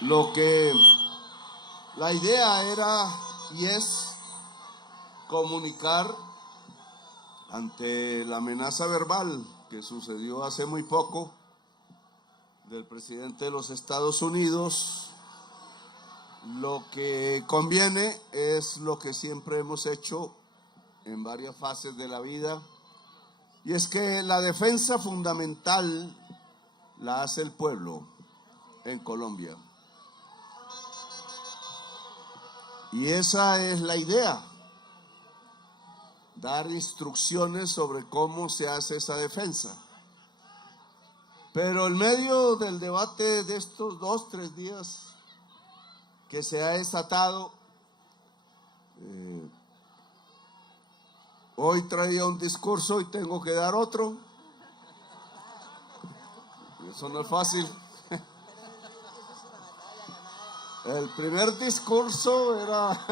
Lo que la idea era y es comunicar ante la amenaza verbal que sucedió hace muy poco del presidente de los Estados Unidos. Lo que conviene es lo que siempre hemos hecho en varias fases de la vida, y es que la defensa fundamental la hace el pueblo en Colombia. Y esa es la idea, dar instrucciones sobre cómo se hace esa defensa. Pero en medio del debate de estos 2-3 días que se ha desatado, hoy traía un discurso y tengo que dar otro. Eso no es fácil. El primer discurso era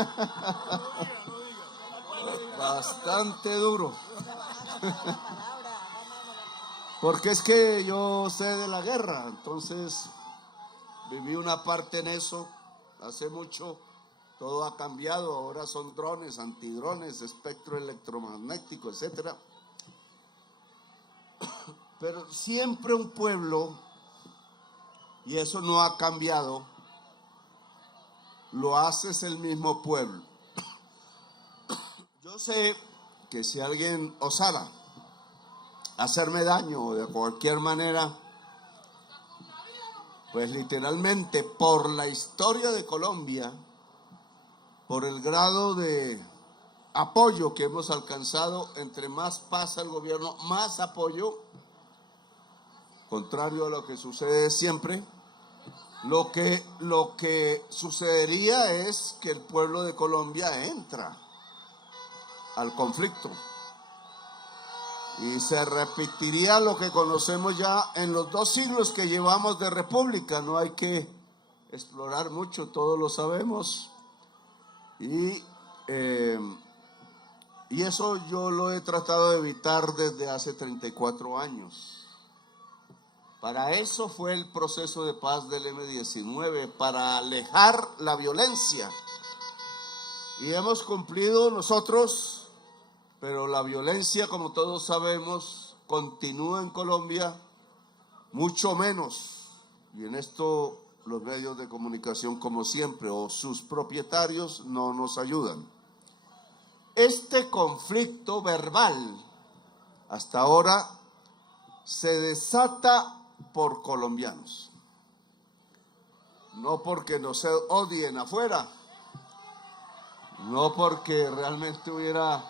bastante duro. Porque es que yo sé de la guerra, entonces viví una parte en eso hace mucho. Todo ha cambiado, ahora son drones, antidrones, espectro electromagnético, etcétera. Pero siempre un pueblo, y eso no ha cambiado, lo hace es el mismo pueblo. Yo sé que si alguien osara hacerme daño de cualquier manera, pues literalmente por la historia de Colombia, por el grado de apoyo que hemos alcanzado, entre más pasa el gobierno, más apoyo, contrario a lo que sucede siempre, lo que sucedería es que el pueblo de Colombia entra al conflicto y se repetiría lo que conocemos ya en los 2 siglos que llevamos de república. No hay que explorar mucho, todos lo sabemos. Y eso yo lo he tratado de evitar desde hace 34 años. Para eso fue el proceso de paz del M-19, para alejar la violencia. Y hemos cumplido nosotros, pero la violencia, como todos sabemos, continúa en Colombia, mucho menos. Y en esto los medios de comunicación, como siempre, o sus propietarios, no nos ayudan. Este conflicto verbal, hasta ahora, se desata por colombianos. No porque nos odien afuera, no porque realmente hubiera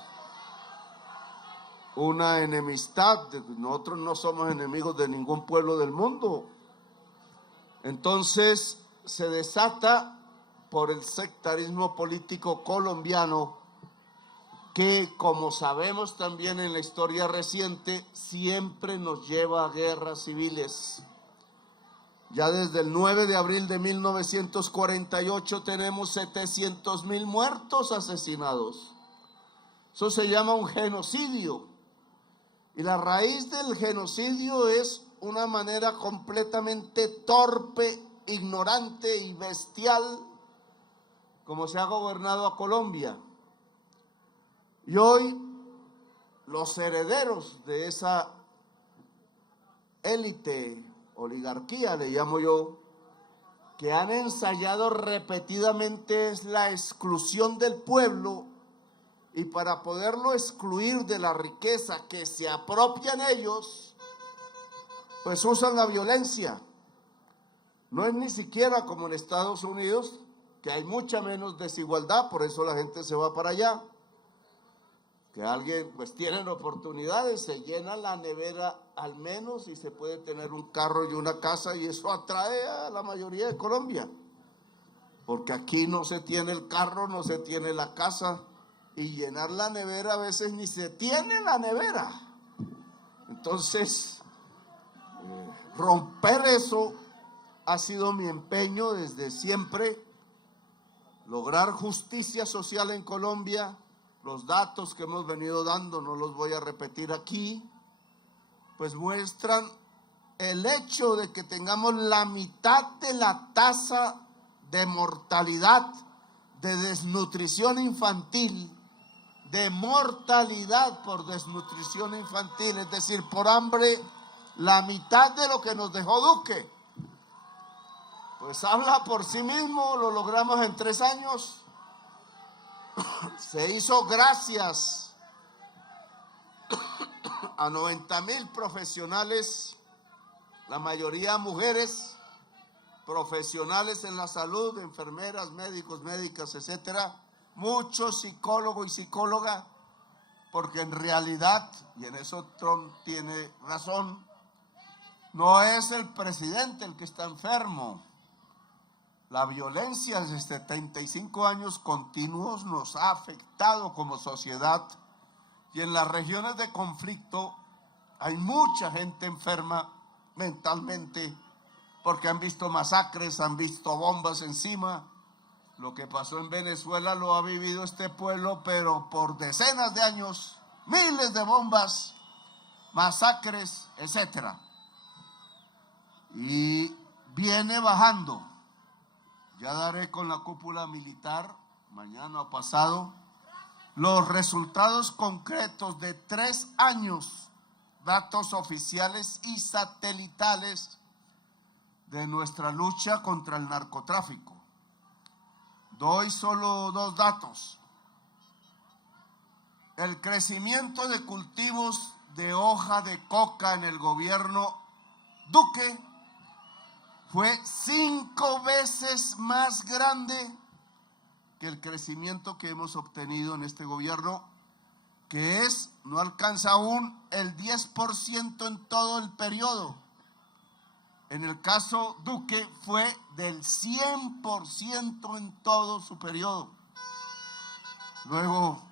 una enemistad. Nosotros no somos enemigos de ningún pueblo del mundo. Entonces se desata por el sectarismo político colombiano que, como sabemos también en la historia reciente, siempre nos lleva a guerras civiles. Ya desde el 9 de abril de 1948 tenemos 700,000 muertos asesinados. Eso se llama un genocidio. Y la raíz del genocidio es una manera completamente torpe, ignorante y bestial como se ha gobernado a Colombia. Y hoy los herederos de esa élite, oligarquía le llamo yo, que han ensayado repetidamente es la exclusión del pueblo, y para poderlo excluir de la riqueza que se apropian ellos, pues usan la violencia. No es ni siquiera como en Estados Unidos, que hay mucha menos desigualdad, por eso la gente se va para allá. Que alguien, pues tienen oportunidades, se llena la nevera al menos y se puede tener un carro y una casa, y eso atrae a la mayoría de Colombia. Porque aquí no se tiene el carro, no se tiene la casa, y llenar la nevera a veces ni se tiene la nevera. Entonces, romper eso ha sido mi empeño desde siempre, lograr justicia social en Colombia. Los datos que hemos venido dando, no los voy a repetir aquí, pues muestran el hecho de que tengamos la mitad de la tasa de mortalidad, de desnutrición infantil, de mortalidad por desnutrición infantil, es decir, por hambre, la mitad de lo que nos dejó Duque, pues habla por sí mismo. Lo logramos en 3 años. Se hizo gracias a 90,000 profesionales, la mayoría mujeres, profesionales en la salud, enfermeras, médicos, médicas, etcétera, muchos psicólogos y psicólogas, porque en realidad, y en eso Trump tiene razón, no es el presidente el que está enfermo. La violencia de 75 años continuos nos ha afectado como sociedad, y en las regiones de conflicto hay mucha gente enferma mentalmente, porque han visto masacres, han visto bombas encima. Lo que pasó en Venezuela lo ha vivido este pueblo, pero por decenas de años, miles de bombas, masacres, etcétera. Y viene bajando. Ya daré con la cúpula militar, mañana o pasado, los resultados concretos de 3 años, datos oficiales y satelitales de nuestra lucha contra el narcotráfico. Doy solo 2 datos. El crecimiento de cultivos de hoja de coca en el gobierno Duque fue 5 veces más grande que el crecimiento que hemos obtenido en este gobierno, que no alcanza aún el 10% en todo el periodo. En el caso Duque fue del 100% en todo su periodo. Luego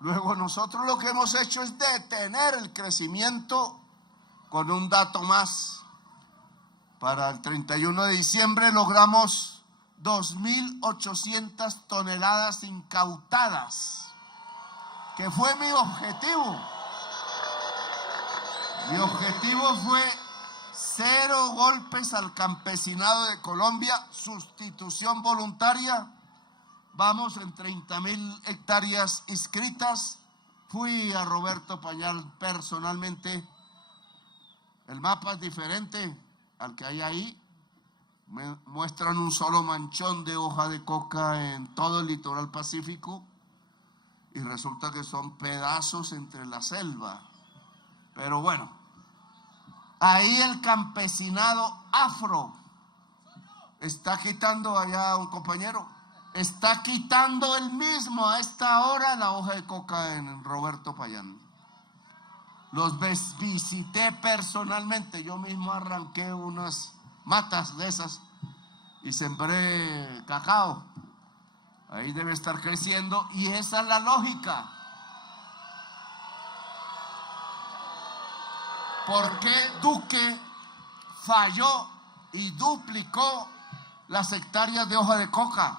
nosotros lo que hemos hecho es detener el crecimiento con un dato más. Para el 31 de diciembre logramos 2.800 toneladas incautadas, que fue mi objetivo. Mi objetivo fue 0 golpes al campesinado de Colombia, sustitución voluntaria. Vamos en 30,000 hectáreas inscritas. Fui a Roberto Pañal personalmente. El mapa es diferente al que hay ahí. Me muestran un solo manchón de hoja de coca en todo el litoral pacífico, y resulta que son pedazos entre la selva. Pero bueno, ahí el campesinado afro está quitando, allá un compañero, está quitando él mismo a esta hora la hoja de coca en Roberto Payán. Los visité personalmente, yo mismo arranqué unas matas de esas y sembré cacao. Ahí debe estar creciendo, y esa es la lógica. ¿Por qué Duque falló y duplicó las hectáreas de hoja de coca?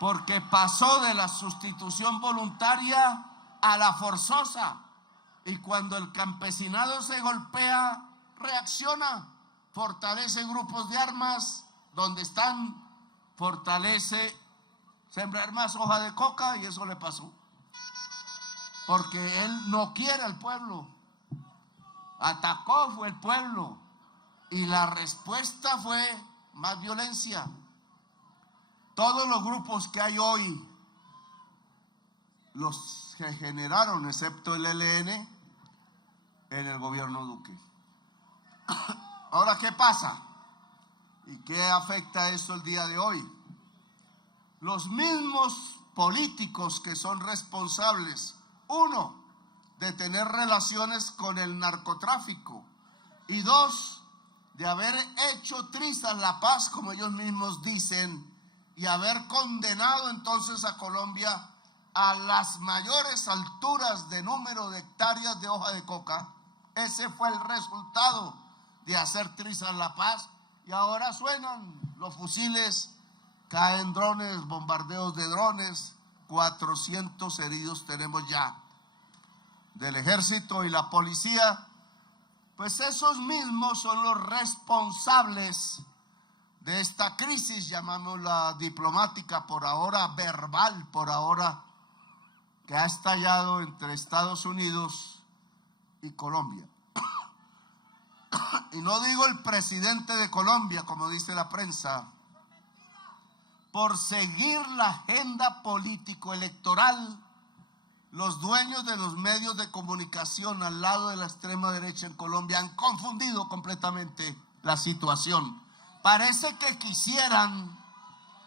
Porque pasó de la sustitución voluntaria a la forzosa. Y cuando el campesinado se golpea, reacciona, fortalece grupos de armas donde están, fortalece sembrar más hoja de coca, y eso le pasó. Porque él no quiere al pueblo. Atacó fue el pueblo, y la respuesta fue más violencia. Todos los grupos que hay hoy, los que generaron, excepto el ELN, en el gobierno Duque. Ahora, ¿qué pasa? ¿Y qué afecta eso el día de hoy? Los mismos políticos que son responsables, 1, de tener relaciones con el narcotráfico, y 2, de haber hecho trizas la paz, como ellos mismos dicen, y haber condenado entonces a Colombia a las mayores alturas de número de hectáreas de hoja de coca. Ese fue el resultado de hacer trizas la paz, y ahora suenan los fusiles, caen drones, bombardeos de drones, 400 heridos tenemos ya del ejército y la policía. pues esos mismos son los responsables de esta crisis, llamámosla diplomática, por ahora verbal, por ahora, que ha estallado entre Estados Unidos y Colombia. Y no digo el presidente de Colombia, como dice la prensa, por seguir la agenda político-electoral, los dueños de los medios de comunicación al lado de la extrema derecha en Colombia han confundido completamente la situación. Parece que quisieran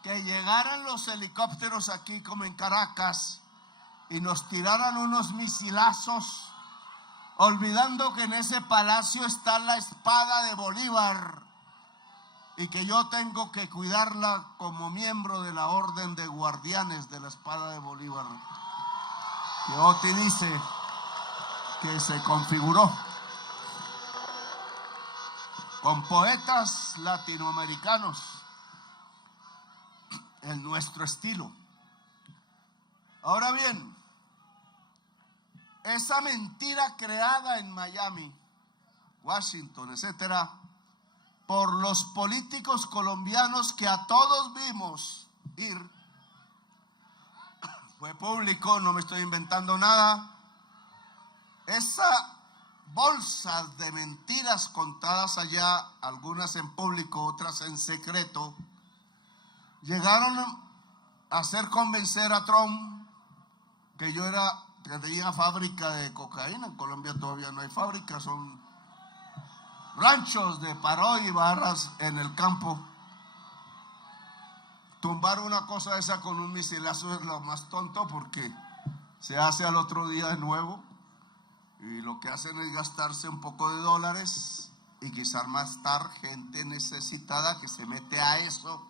que llegaran los helicópteros aquí como en Caracas y nos tiraran unos misilazos, olvidando que en ese palacio está la espada de Bolívar y que yo tengo que cuidarla como miembro de la Orden de Guardianes de la Espada de Bolívar, que Oti dice que se configuró con poetas latinoamericanos en nuestro estilo. Ahora bien, esa mentira creada en Miami, Washington, etcétera, por los políticos colombianos que a todos vimos ir, fue público, no me estoy inventando nada. Esa bolsa de mentiras contadas allá, algunas en público, otras en secreto, llegaron a hacer convencer a Trump que yo tenía fábrica de cocaína. En Colombia todavía no hay fábrica, son ranchos de paro y barras en el campo. Tumbar una cosa esa con un misilazo es lo más tonto, porque se hace al otro día de nuevo y lo que hacen es gastarse un poco de dólares y quizás más tarde gente necesitada que se mete a eso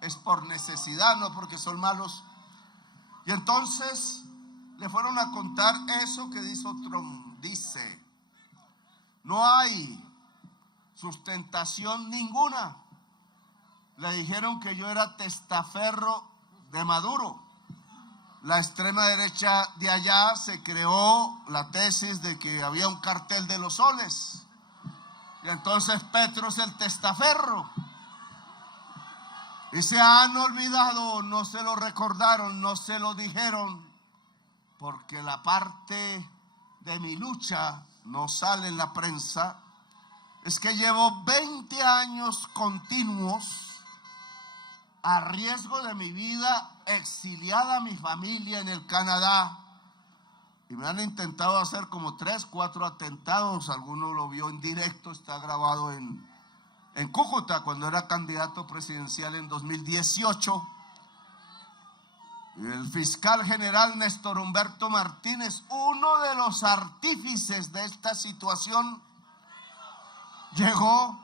es por necesidad, no porque son malos. Y entonces le fueron a contar eso que dice Trump. Dice: no hay sustentación ninguna. Le dijeron que yo era testaferro de Maduro. La extrema derecha de allá se creó la tesis de que había un cartel de los soles. Y entonces Petro es el testaferro. Y se han olvidado, no se lo recordaron, no se lo dijeron, porque la parte de mi lucha no sale en la prensa. Es que llevo 20 años continuos a riesgo de mi vida, exiliada a mi familia en el Canadá, y me han intentado hacer como 3, 4 atentados. Alguno lo vio en directo, está grabado en Cúcuta, cuando era candidato presidencial en 2018. Y el fiscal general Néstor Humberto Martínez, uno de los artífices de esta situación, llegó,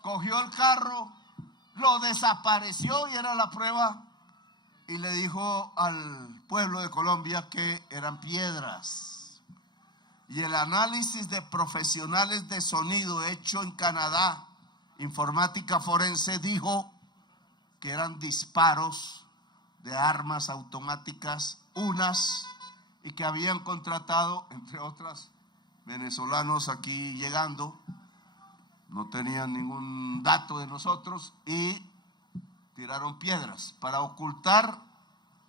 cogió el carro, lo desapareció, y era la prueba, y le dijo al pueblo de Colombia que eran piedras. Y el análisis de profesionales de sonido hecho en Canadá, informática forense, dijo que eran disparos de armas automáticas, y que habían contratado, entre otras, venezolanos aquí llegando. No tenían ningún dato de nosotros y tiraron piedras. Para ocultar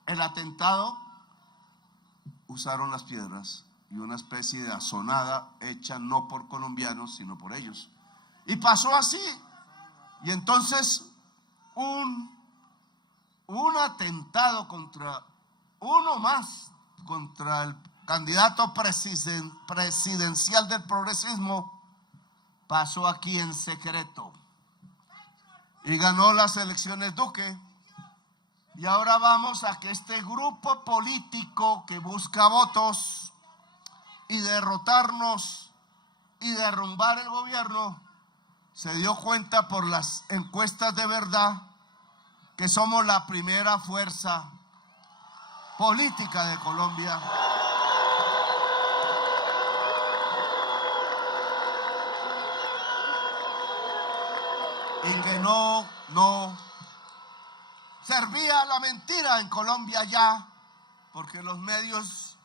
el atentado, usaron las piedras y una especie de azonada hecha no por colombianos, sino por ellos. Y pasó así. Y entonces un atentado contra uno más, contra el candidato presidencial del progresismo, pasó aquí en secreto y ganó las elecciones Duque. Y ahora vamos a que este grupo político que busca votos y derrotarnos y derrumbar el gobierno se dio cuenta por las encuestas de verdad que somos la primera fuerza política de Colombia. Y que no servía la mentira en Colombia ya, porque los medios,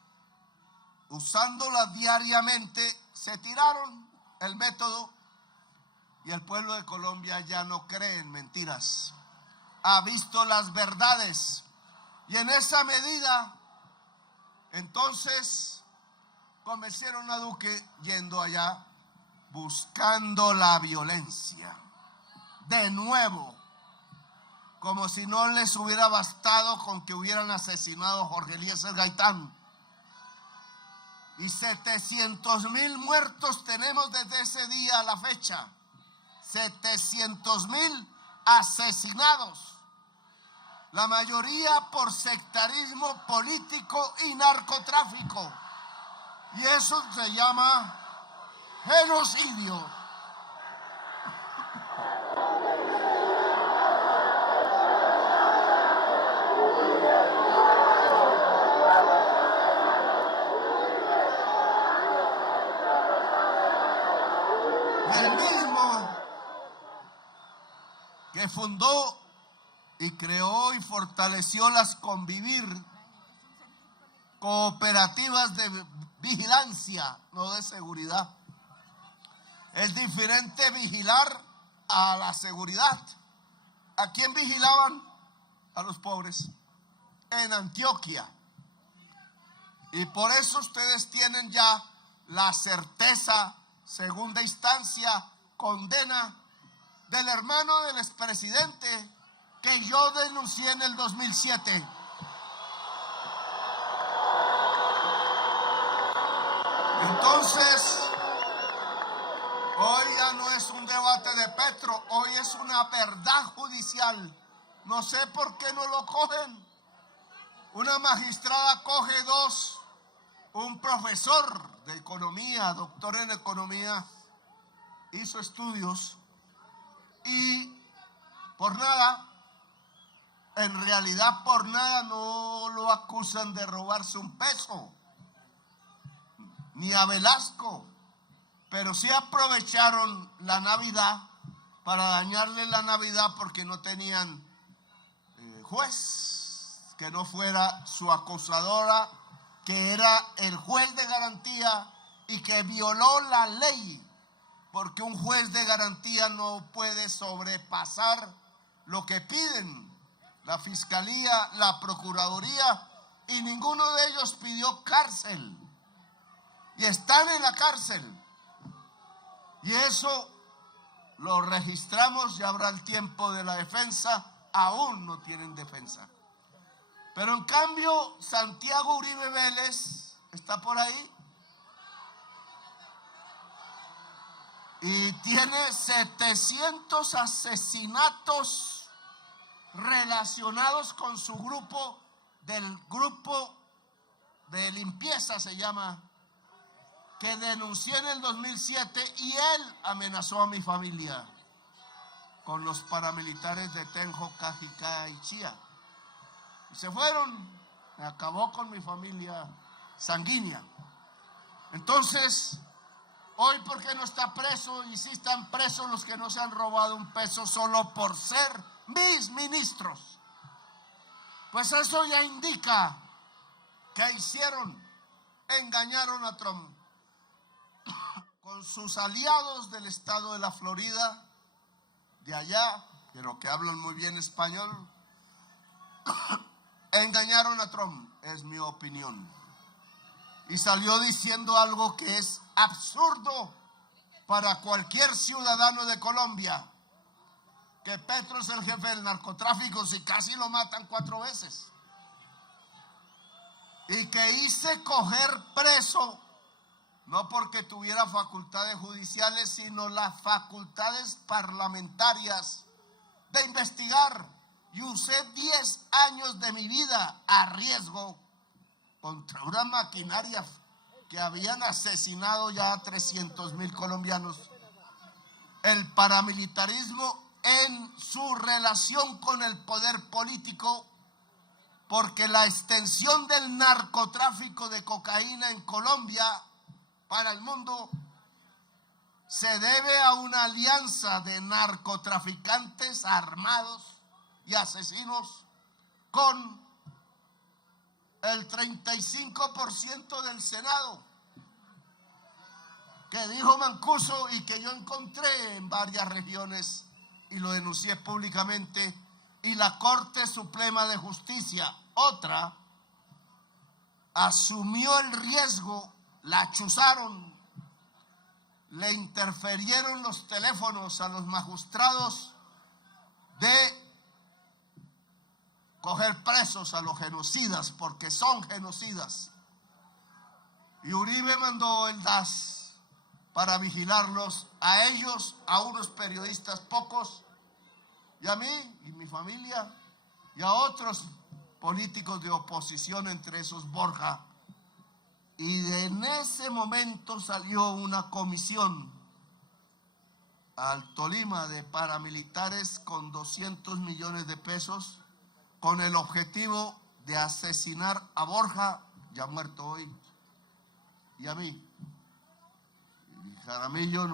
usándola diariamente, se tiraron el método y el pueblo de Colombia ya no cree en mentiras. Ha visto las verdades y en esa medida entonces convencieron a Duque yendo allá buscando la violencia. De nuevo, como si no les hubiera bastado con que hubieran asesinado a Jorge Eliezer Gaitán. Y 700,000 muertos tenemos desde ese día a la fecha. 700,000 asesinados. La mayoría por sectarismo político y narcotráfico. Y eso se llama genocidio. El mismo que fundó y creó y fortaleció las Convivir, cooperativas de vigilancia, no de seguridad. Es diferente vigilar a la seguridad. ¿A quién vigilaban? A los pobres en Antioquia. Y por eso ustedes tienen ya la certeza, segunda instancia, condena del hermano del expresidente que yo denuncié en el 2007. Entonces, hoy ya no es un debate de Petro, hoy es una verdad judicial. No sé por qué no lo cogen. Una magistrada coge dos, un profesor de economía, doctor en economía, hizo estudios y por nada, en realidad por nada no lo acusan de robarse un peso, ni a Velasco, pero sí aprovecharon la Navidad para dañarle la Navidad porque no tenían juez que no fuera su acusadora, que era el juez de garantía y que violó la ley, porque un juez de garantía no puede sobrepasar lo que piden la Fiscalía, la Procuraduría, y ninguno de ellos pidió cárcel. Y están en la cárcel. Y eso lo registramos, ya habrá el tiempo de la defensa, aún no tienen defensa. Pero en cambio, Santiago Uribe Vélez está por ahí y tiene 700 asesinatos relacionados con su grupo de limpieza, se llama, que denuncié en el 2007 y él amenazó a mi familia con los paramilitares de Tenjo, Cajicá y Chía. Y se fueron, acabó con mi familia sanguínea. Entonces, hoy, ¿por qué no está preso? Y sí están presos los que no se han robado un peso solo por ser mis ministros. Pues eso ya indica que hicieron, engañaron a Trump con sus aliados del estado de la Florida, de allá, pero que hablan muy bien español. Engañaron a Trump, es mi opinión. Y salió diciendo algo que es absurdo para cualquier ciudadano de Colombia, que Petro es el jefe del narcotráfico, si casi lo matan 4 veces. Y que hice coger preso, no porque tuviera facultades judiciales, sino las facultades parlamentarias de investigar. Y usé 10 años de mi vida a riesgo contra una maquinaria que habían asesinado ya a 300,000 colombianos. El paramilitarismo en su relación con el poder político, porque la extensión del narcotráfico de cocaína en Colombia para el mundo se debe a una alianza de narcotraficantes armados y asesinos con el 35% del Senado. que dijo Mancuso y que yo encontré en varias regiones y lo denuncié públicamente, y la Corte Suprema de Justicia, otra, asumió el riesgo, la chuzaron, le interfirieron los teléfonos a los magistrados de coger presos a los genocidas, porque son genocidas. Y Uribe mandó el DAS para vigilarlos, a ellos, a unos periodistas pocos, y a mí y mi familia, y a otros políticos de oposición, entre esos Borja. Y en ese momento salió una comisión al Tolima de paramilitares con 200 millones de pesos, con el objetivo de asesinar a Borja, ya muerto hoy, y a mí. Y Jaramillo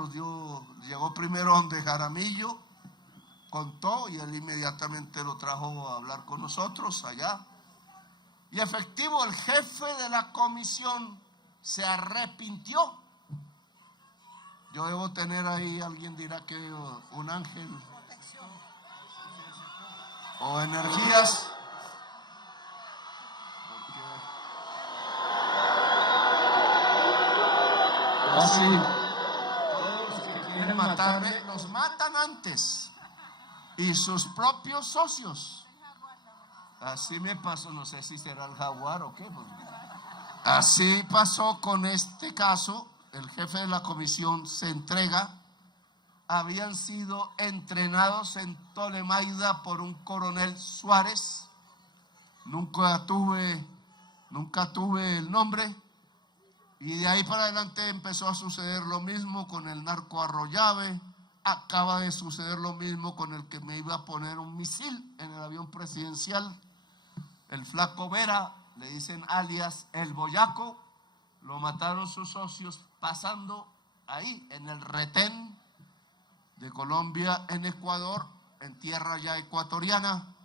llegó primero donde Jaramillo, contó, y él inmediatamente lo trajo a hablar con nosotros allá. Y efectivo, el jefe de la comisión se arrepintió. Yo debo tener ahí, alguien dirá que un ángel o energías. Así, todos los que quieren matarme, los matan antes. Y sus propios socios. Así me pasó, no sé si será el jaguar o qué. Así pasó con este caso. El jefe de la comisión se entrega. Habían sido entrenados en Tolemaida por un coronel Suárez. Nunca tuve el nombre. Y de ahí para adelante empezó a suceder lo mismo con el narco Arroyave. Acaba de suceder lo mismo con el que me iba a poner un misil en el avión presidencial. El Flaco Vera, le dicen alias el Boyaco, lo mataron sus socios pasando ahí en el retén de Colombia en Ecuador, en tierra ya ecuatoriana.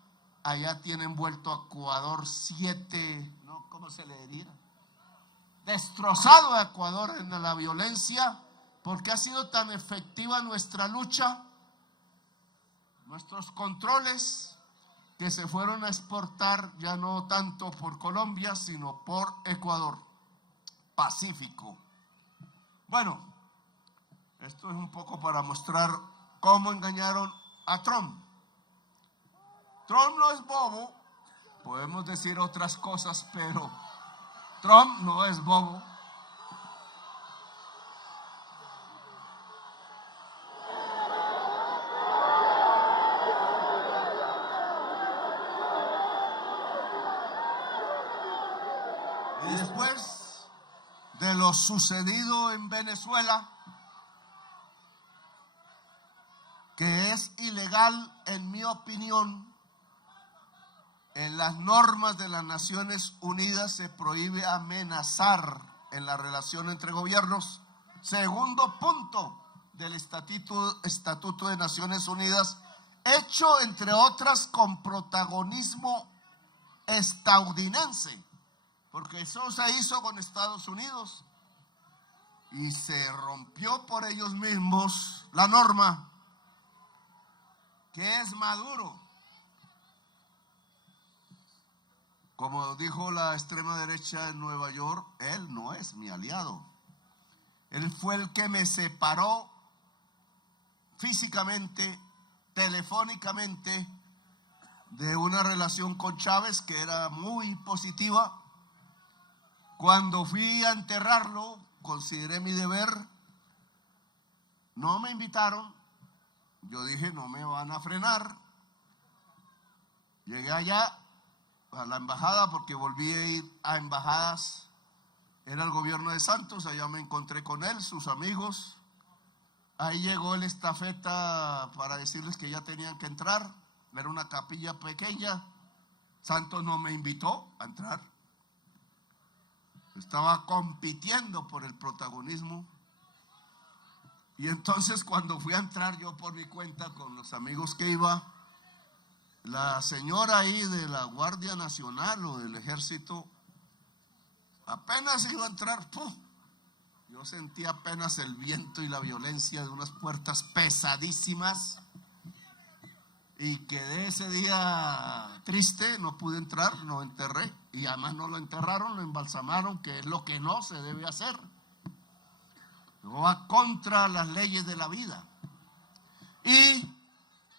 Allá tienen vuelto a Ecuador 7, ¿no? ¿Cómo se le diría? Destrozado a Ecuador en la violencia, porque ha sido tan efectiva nuestra lucha, nuestros controles, que se fueron a exportar ya no tanto por Colombia, sino por Ecuador. Pacífico. Bueno, esto es un poco para mostrar cómo engañaron a Trump. Trump no es bobo, podemos decir otras cosas, pero Trump no es bobo. Y después de lo sucedido en Venezuela, que es ilegal en mi opinión, en las normas de las Naciones Unidas se prohíbe amenazar en la relación entre gobiernos. Segundo punto del Estatuto de Naciones Unidas, hecho entre otras con protagonismo estadounidense, porque eso se hizo con Estados Unidos y se rompió por ellos mismos la norma, que es Maduro. Como dijo la extrema derecha en Nueva York, él no es mi aliado. Él fue el que me separó físicamente, telefónicamente, de una relación con Chávez que era muy positiva. Cuando fui a enterrarlo, consideré mi deber. No me invitaron. Yo dije, no me van a frenar. Llegué allá a la embajada, porque volví a ir a embajadas. Era el gobierno de Santos, allá me encontré con él, sus amigos. Ahí llegó el estafeta para decirles que ya tenían que entrar. Era una capilla pequeña. Santos no me invitó a entrar. Estaba compitiendo por el protagonismo. Y entonces cuando fui a entrar yo por mi cuenta con los amigos que iba, la señora ahí de la Guardia Nacional o del Ejército apenas iba a entrar, ¡pum!, Yo sentí apenas el viento y la violencia de unas puertas pesadísimas y quedé ese día triste, no pude entrar, no enterré, y además no lo enterraron, lo embalsamaron, que es lo que no se debe hacer. No va contra las leyes de la vida. Y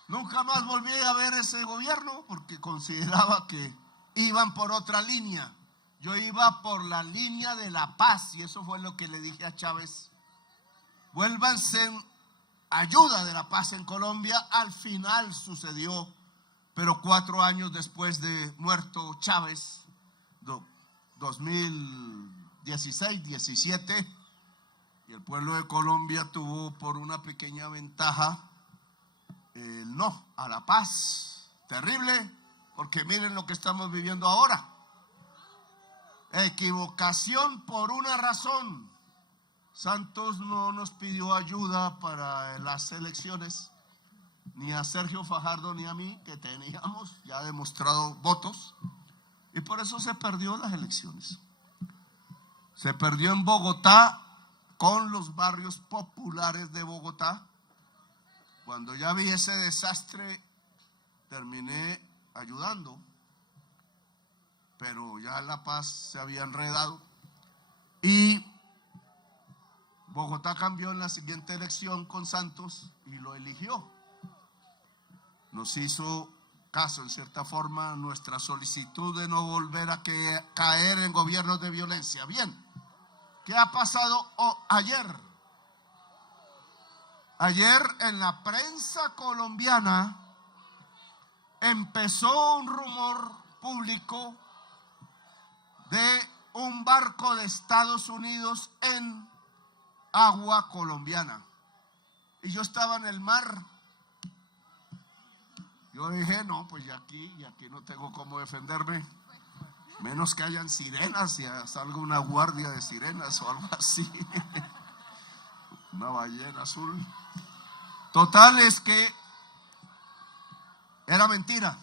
nunca más volví a ver ese gobierno porque consideraba que iban por otra línea. Yo iba por la línea de la paz, y eso fue lo que le dije a Chávez: vuélvanse en ayuda de la paz en Colombia. Al final sucedió, pero 4 años después de muerto Chávez, 2016, 17, y el pueblo de Colombia tuvo por una pequeña ventaja el no a la paz. Terrible, porque miren lo que estamos viviendo ahora. Equivocación por una razón. Santos no nos pidió ayuda para las elecciones, ni a Sergio Fajardo ni a mí, que teníamos ya demostrado votos, y por eso se perdió las elecciones. Se perdió en Bogotá, con los barrios populares de Bogotá. Cuando ya vi ese desastre, terminé ayudando, pero ya la paz se había enredado y Bogotá cambió en la siguiente elección con Santos y lo eligió. Nos hizo caso en cierta forma nuestra solicitud de no volver a caer en gobiernos de violencia. Bien, ¿qué ha pasado ayer? Ayer en la prensa colombiana empezó un rumor público de un barco de Estados Unidos en agua colombiana. Y yo estaba en el mar. Yo dije, no, pues ya aquí no tengo cómo defenderme, menos que hayan sirenas y salga una guardia de sirenas o algo así. Una ballena azul. Total es que era mentira.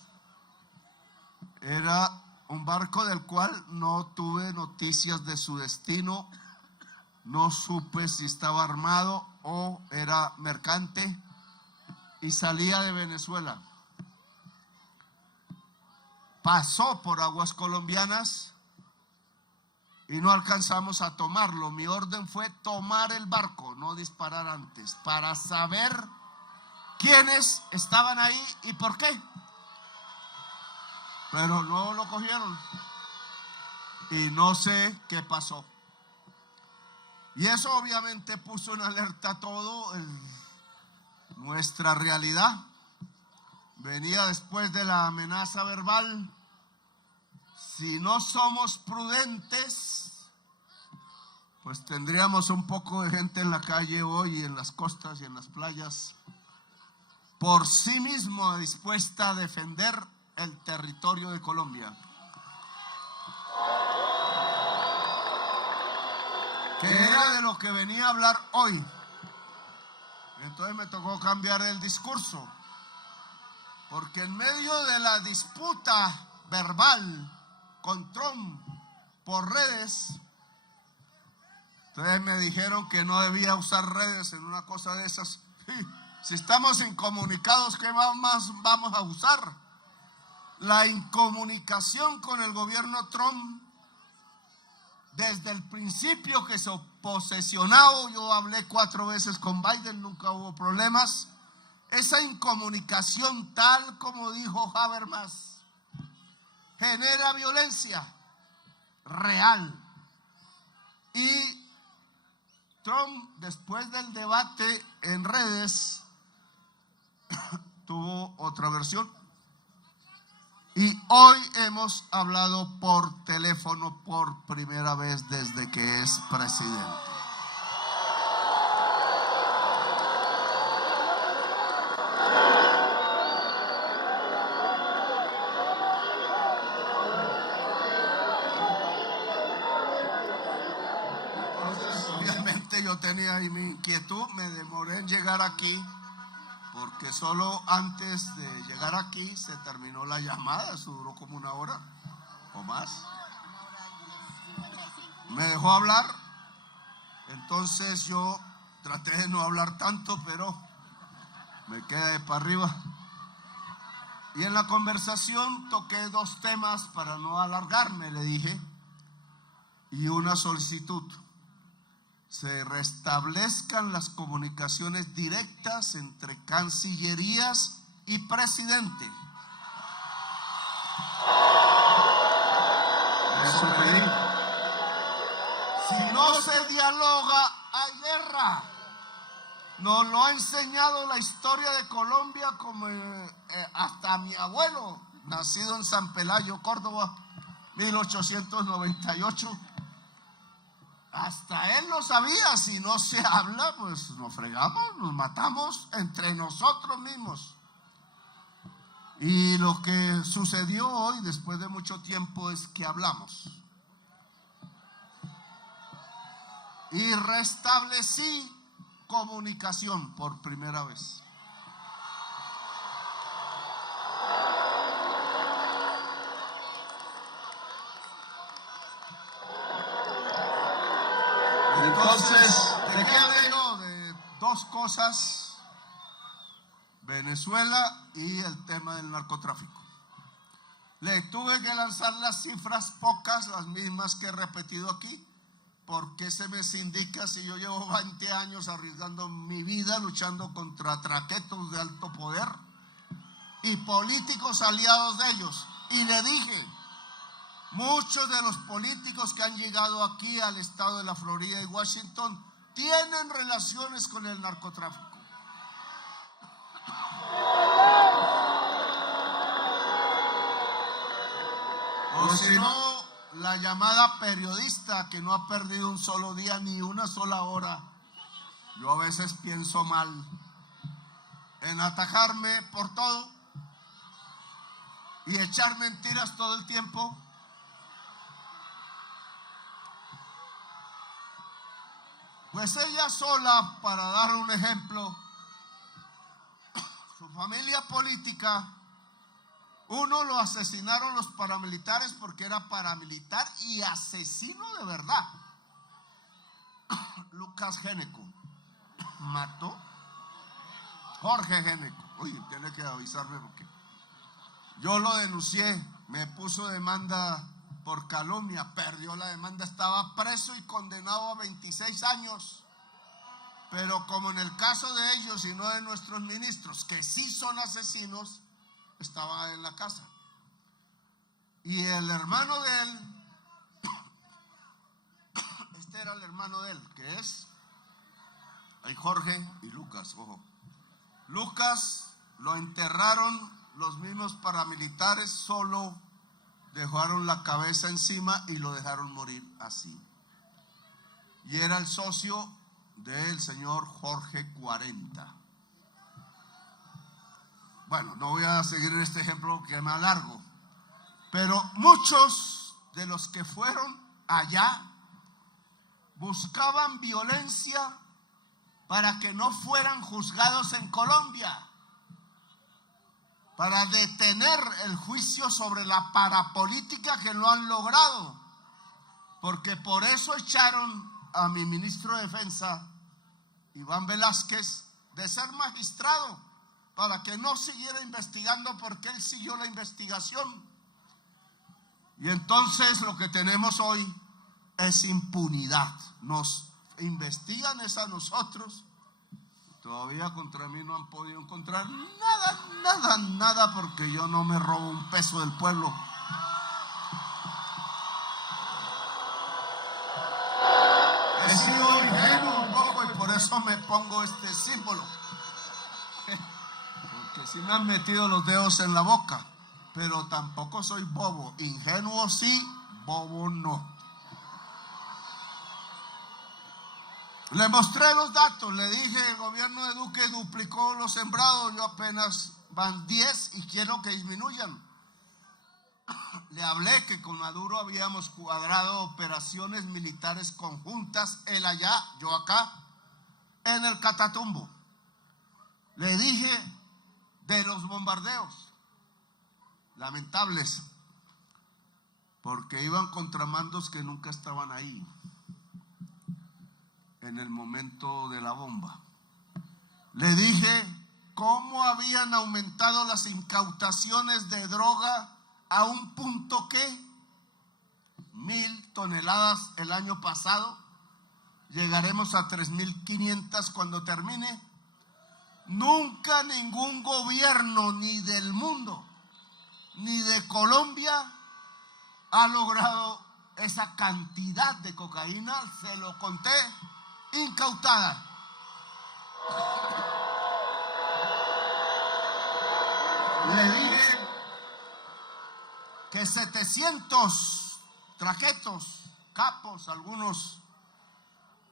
Era un barco del cual no tuve noticias de su destino. No supe si estaba armado o era mercante y salía de Venezuela. Pasó por aguas colombianas y no alcanzamos a tomarlo. Mi orden fue tomar el barco, no disparar antes, para saber quiénes estaban ahí y por qué. Pero no lo cogieron y no sé qué pasó. Y eso obviamente puso en alerta todo nuestra realidad. Venía después de la amenaza verbal. Si no somos prudentes, pues tendríamos un poco de gente en la calle hoy, en las costas y en las playas, por sí mismo dispuesta a defender el territorio de Colombia. Que era de lo que venía a hablar hoy. Entonces me tocó cambiar el discurso, porque en medio de la disputa verbal con Trump por redes, entonces me dijeron que no debía usar redes en una cosa de esas. Si estamos incomunicados, ¿qué más vamos a usar? La incomunicación con el gobierno Trump, desde el principio que se posesionó, yo hablé 4 veces con Biden, nunca hubo problemas. Esa incomunicación, tal como dijo Habermas, genera violencia real. Y Trump, después del debate en redes, tuvo otra versión. Y hoy hemos hablado por teléfono por primera vez desde que es presidente. Entonces, obviamente yo tenía ahí mi inquietud, me demoré en llegar aquí, porque solo antes de llegar aquí se terminó la llamada. Eso duró como 1 hora o más. Me dejó hablar Entonces yo traté de no hablar tanto, pero me quedé para arriba. Y en la conversación toqué dos temas para no alargarme, le dije, y una solicitud. Se restablezcan las comunicaciones directas entre cancillerías y presidente. Eso pedí. Si no se dialoga, hay guerra. Nos lo ha enseñado la historia de Colombia, como hasta mi abuelo, nacido en San Pelayo, Córdoba, 1898. Hasta él lo sabía. Si no se habla, pues nos fregamos, nos matamos entre nosotros mismos. Y lo que sucedió hoy, después de mucho tiempo, es que hablamos. Y restablecí comunicación por primera vez. Entonces, ¿de qué hablé yo? De dos cosas: Venezuela y el tema del narcotráfico. Le tuve que lanzar las cifras, pocas, las mismas que he repetido aquí. ¿Por qué se me indica si yo llevo 20 años arriesgando mi vida luchando contra traquetos de alto poder y políticos aliados de ellos? Y le dije, muchos de los políticos que han llegado aquí al estado de la Florida y Washington tienen relaciones con el narcotráfico. O si no, la llamada periodista que no ha perdido un solo día ni una sola hora. Yo a veces pienso mal en atajarme por todo y echar mentiras todo el tiempo. Pues ella sola, para dar un ejemplo, su familia política, uno lo asesinaron los paramilitares porque era paramilitar y asesino de verdad. Lucas Géneco mató Jorge Géneco. Oye, tiene que avisarme porque yo lo denuncié, me puso demanda por calumnia, perdió la demanda, estaba preso y condenado a 26 años. Pero como en el caso de ellos y no de nuestros ministros, que sí son asesinos, estaba en la casa. Y el hermano de él, este era el hermano de él, que es hay Jorge y Lucas, ojo. Lucas lo enterraron los mismos paramilitares, solo dejaron la cabeza encima y lo dejaron morir así. Y era el socio del señor Jorge 40. Bueno, no voy a seguir este ejemplo que me alargo, pero muchos de los que fueron allá buscaban violencia para que no fueran juzgados en Colombia, para detener el juicio sobre la parapolítica que lo han logrado, porque por eso echaron a mi ministro de Defensa, Iván Velázquez, de ser magistrado, para que no siguiera investigando, porque él siguió la investigación. Y entonces lo que tenemos hoy es impunidad. Nos investigan es a nosotros. Todavía contra mí no han podido encontrar nada, porque yo no me robo un peso del pueblo. He sido ingenuo un poco y por eso me pongo este símbolo. Porque sí me han metido los dedos en la boca, pero tampoco soy bobo. Ingenuo sí, bobo no. Le mostré los datos, le dije, el gobierno de Duque duplicó los sembrados, yo apenas van 10 y quiero que disminuyan. Le hablé que con Maduro habíamos cuadrado operaciones militares conjuntas, él allá, yo acá, en el Catatumbo. Le dije de los bombardeos, lamentables, porque iban contra mandos que nunca estaban ahí. en el momento de la bomba. Le dije cómo habían aumentado las incautaciones de droga a un punto que 1,000 toneladas el año pasado, llegaremos a 3,500 cuando termine. Nunca ningún gobierno, ni del mundo, ni de Colombia, ha logrado esa cantidad de cocaína, se lo conté, incautada. Le dije que 700 traquetos, capos, algunos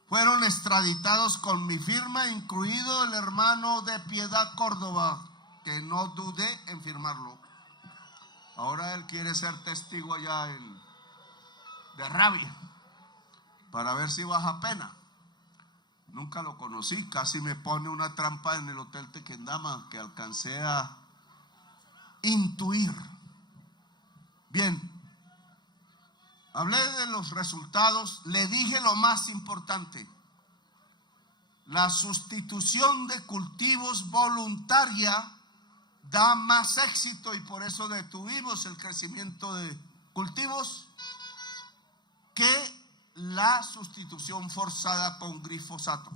fueron extraditados con mi firma, incluido el hermano de Piedad Córdoba, que no dudé en firmarlo. Ahora él quiere ser testigo allá de Rabia, para ver si baja pena. Nunca lo conocí, casi me pone una trampa en el Hotel Tequendama que alcancé a intuir. Bien, hablé de los resultados, le dije lo más importante: la sustitución de cultivos voluntaria da más éxito, y por eso detuvimos el crecimiento de cultivos, que la sustitución forzada con glifosato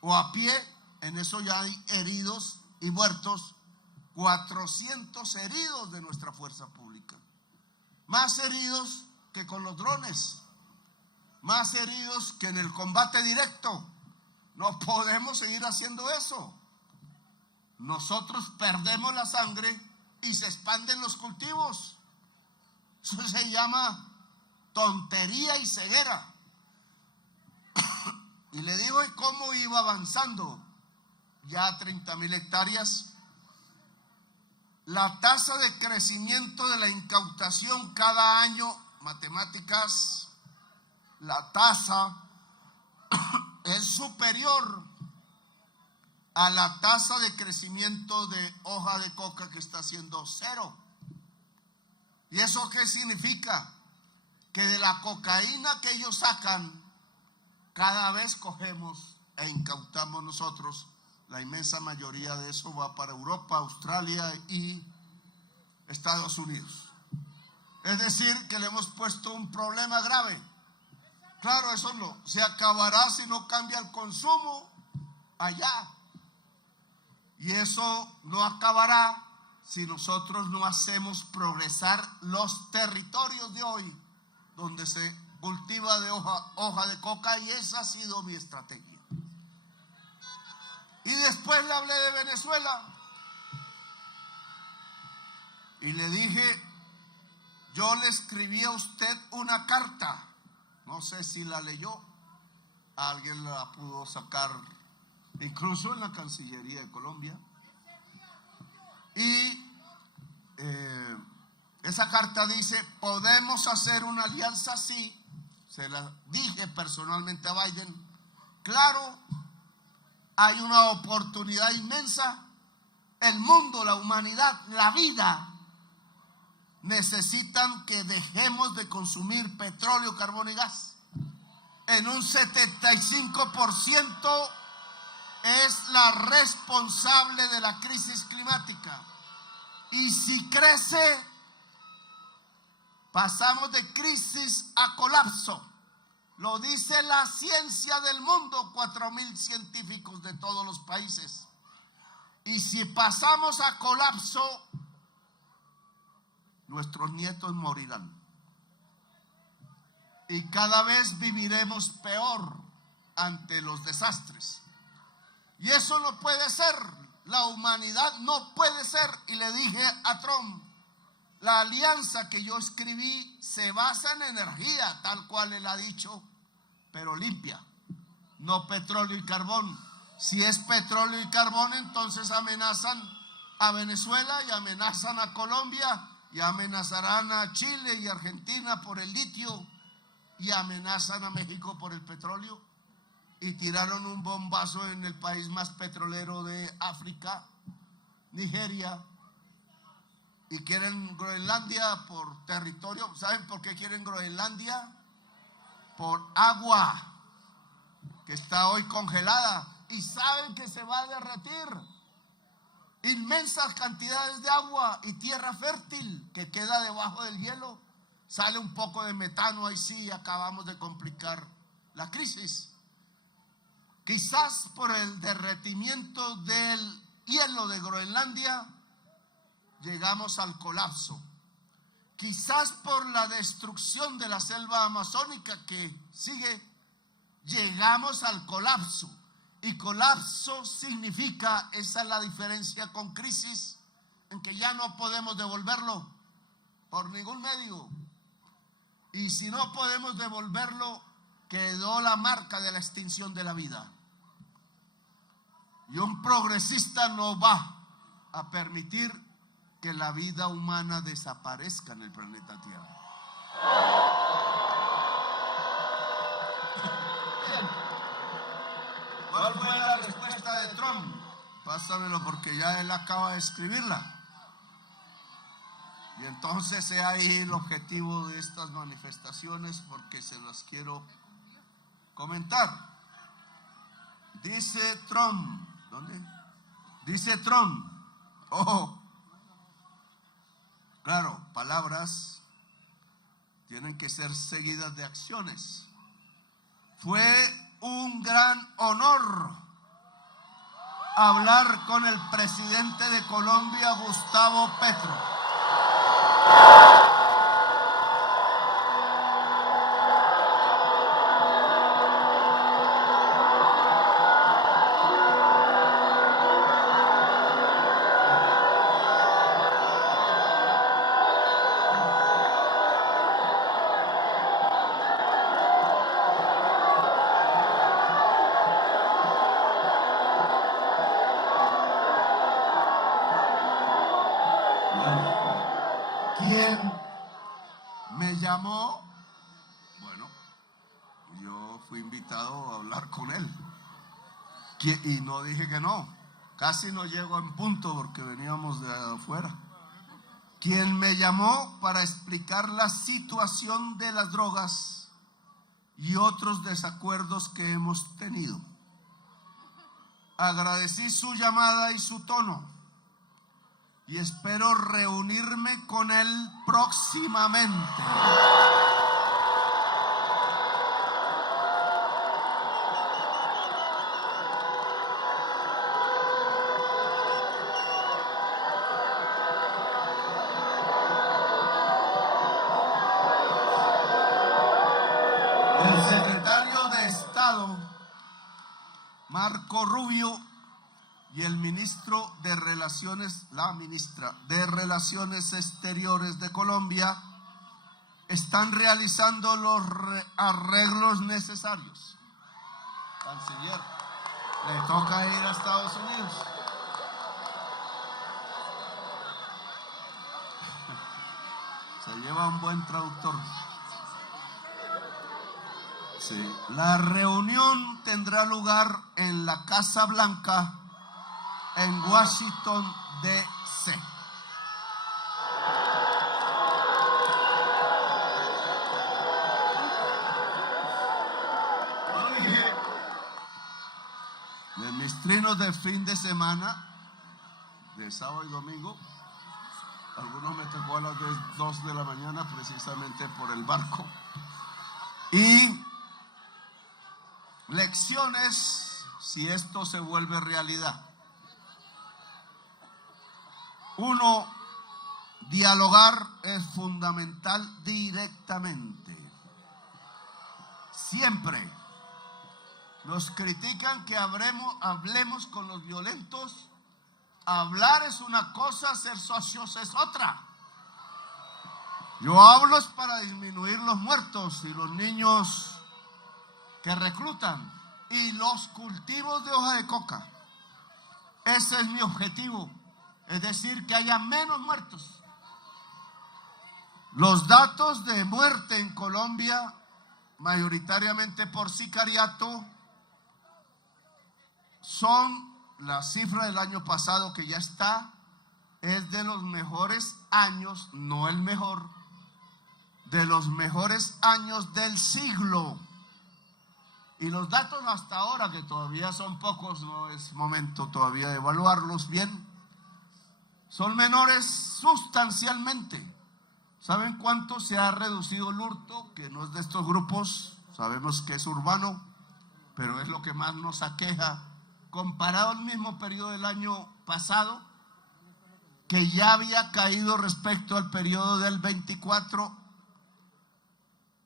o a pie. En eso ya hay heridos y muertos, 400 heridos de nuestra fuerza pública, más heridos que con los drones, más heridos que en el combate directo. No podemos seguir haciendo eso. Nosotros perdemos la sangre y se expanden los cultivos. Eso se llama tontería y ceguera. Y le digo cómo iba avanzando. Ya 30,000 hectáreas. La tasa de crecimiento de la incautación cada año, matemáticas, la tasa es superior a la tasa de crecimiento de hoja de coca, que está siendo 0. ¿Y eso qué significa? Que de la cocaína que ellos sacan, cada vez cogemos e incautamos nosotros. La inmensa mayoría de eso va para Europa, Australia y Estados Unidos. Es decir, que le hemos puesto un problema grave. Claro, eso no se acabará si no cambia el consumo allá. Y eso no acabará si nosotros no hacemos progresar los territorios de hoy, donde se cultiva de hoja de coca, y esa ha sido mi estrategia. Y después le hablé de Venezuela y le dije: yo le escribí a usted una carta, no sé si la leyó, alguien la pudo sacar incluso en la Cancillería de Colombia, y esa carta dice: podemos hacer una alianza, sí. Se la dije personalmente a Biden. Claro, hay una oportunidad inmensa. El mundo, la humanidad, la vida necesitan que dejemos de consumir petróleo, carbón y gas. En un 75% es la responsable de la crisis climática. Y si crece, pasamos de crisis a colapso. Lo dice la ciencia del mundo, 4,000 científicos de todos los países. Y si pasamos a colapso, nuestros nietos morirán. Y cada vez viviremos peor ante los desastres. Y eso no puede ser. La humanidad no puede ser. Y le dije a Trump: la alianza que yo escribí se basa en energía, tal cual él ha dicho, pero limpia, no petróleo y carbón. Si es petróleo y carbón, entonces amenazan a Venezuela y amenazan a Colombia y amenazarán a Chile y Argentina por el litio y amenazan a México por el petróleo. Y tiraron un bombazo en el país más petrolero de África, Nigeria. Y quieren Groenlandia por territorio. ¿Saben por qué quieren Groenlandia? Por agua. que está hoy congelada y saben que se va a derretir. Inmensas cantidades de agua y tierra fértil que queda debajo del hielo. Sale un poco de metano, ahí sí acabamos de complicar la crisis. Quizás por el derretimiento del hielo de Groenlandia llegamos al colapso. Quizás por la destrucción de la selva amazónica que sigue, llegamos al colapso. Y colapso significa, esa es la diferencia con crisis, en que ya no podemos devolverlo por ningún medio. Y si no podemos devolverlo, quedó la marca de la extinción de la vida. Y un progresista no va a permitir que la vida humana desaparezca en el planeta Tierra. ¿Cuál fue la respuesta de Trump? Pásamelo porque ya él acaba de escribirla. Y entonces he ahí el objetivo de estas manifestaciones, porque se las quiero comentar. Dice Trump, ¿dónde? Dice Trump, ojo, claro, palabras tienen que ser seguidas de acciones. Fue un gran honor hablar con el presidente de Colombia, Gustavo Petro. ¿Quién me llamó? Bueno, yo fui invitado a hablar con él y no dije que no. Casi no llego en punto porque veníamos de afuera. ¿Quién me llamó para explicar la situación de las drogas y otros desacuerdos que hemos tenido? Agradecí su llamada y su tono, y espero reunirme con él próximamente. El secretario de Estado, Marco Rubio, y el ministro de Relaciones, la ministra de Relaciones Exteriores de Colombia, están realizando los arreglos necesarios. Canciller, le toca ir a Estados Unidos. Se lleva un buen traductor. Sí. La reunión tendrá lugar en la Casa Blanca, en Washington, D.C. En mis trinos de fin de semana, de sábado y domingo, algunos me tocó a las 2 de la mañana precisamente por el barco. Y lecciones si esto se vuelve realidad. Uno, dialogar es fundamental directamente. Siempre nos critican que hablemos con los violentos. Hablar es una cosa, ser socios es otra. Yo hablo es para disminuir los muertos y los niños que reclutan y los cultivos de hoja de coca. Ese es mi objetivo. Es decir, que haya menos muertos. Los datos de muerte en Colombia, mayoritariamente por sicariato, son la cifra del año pasado que ya está, es de los mejores años, no el mejor, de los mejores años del siglo. Y los datos hasta ahora, que todavía son pocos, no es momento todavía de evaluarlos bien, son menores sustancialmente. ¿Saben cuánto se ha reducido el hurto? Que no es de estos grupos, sabemos que es urbano, pero es lo que más nos aqueja. Comparado al mismo periodo del año pasado, que ya había caído respecto al periodo del 24,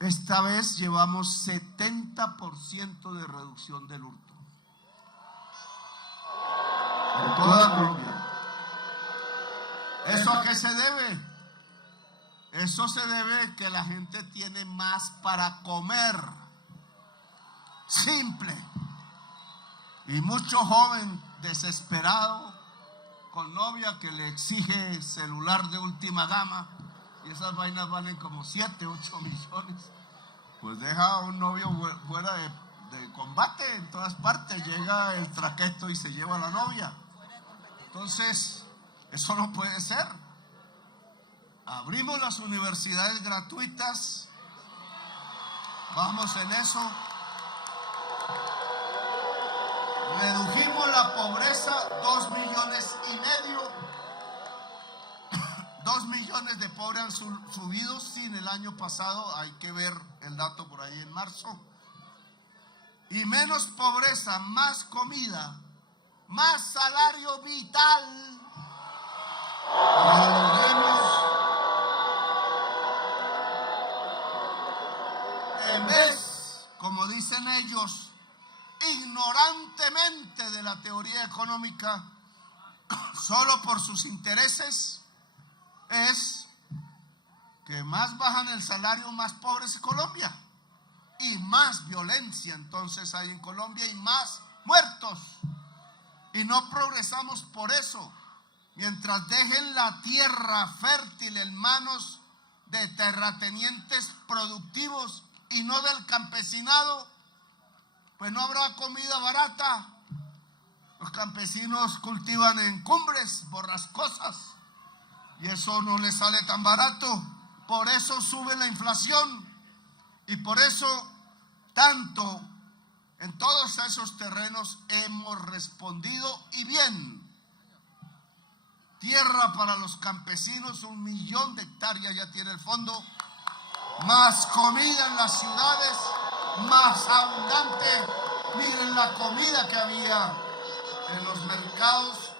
esta vez llevamos 70% de reducción del hurto. En toda Colombia. ¿Eso a qué se debe? Eso se debe a que la gente tiene más para comer. Simple. Y mucho joven desesperado con novia que le exige celular de última gama, y esas vainas valen como 7, 8 millones. Pues deja a un novio fuera de combate en todas partes, llega el traqueto y se lleva a la novia. Entonces, eso no puede ser. Abrimos las universidades gratuitas, vamos en eso. Redujimos la pobreza, 2,5 millones. 2 millones de pobres han subido sin el año pasado, hay que ver el dato por ahí en marzo. Y menos pobreza, más comida, más salario vital. En vez, como dicen ellos, ignorantemente de la teoría económica, solo por sus intereses, es que más bajan el salario, más pobre es Colombia, y más violencia entonces hay en Colombia y más muertos, y no progresamos por eso. Mientras dejen la tierra fértil en manos de terratenientes productivos y no del campesinado, pues no habrá comida barata. Los campesinos cultivan en cumbres borrascosas y eso no les sale tan barato. Por eso sube la inflación y por eso tanto en todos esos terrenos hemos respondido y bien. Tierra para los campesinos, 1 millón de hectáreas ya tiene el fondo, más comida en las ciudades, más abundante. Miren la comida que había en los mercados.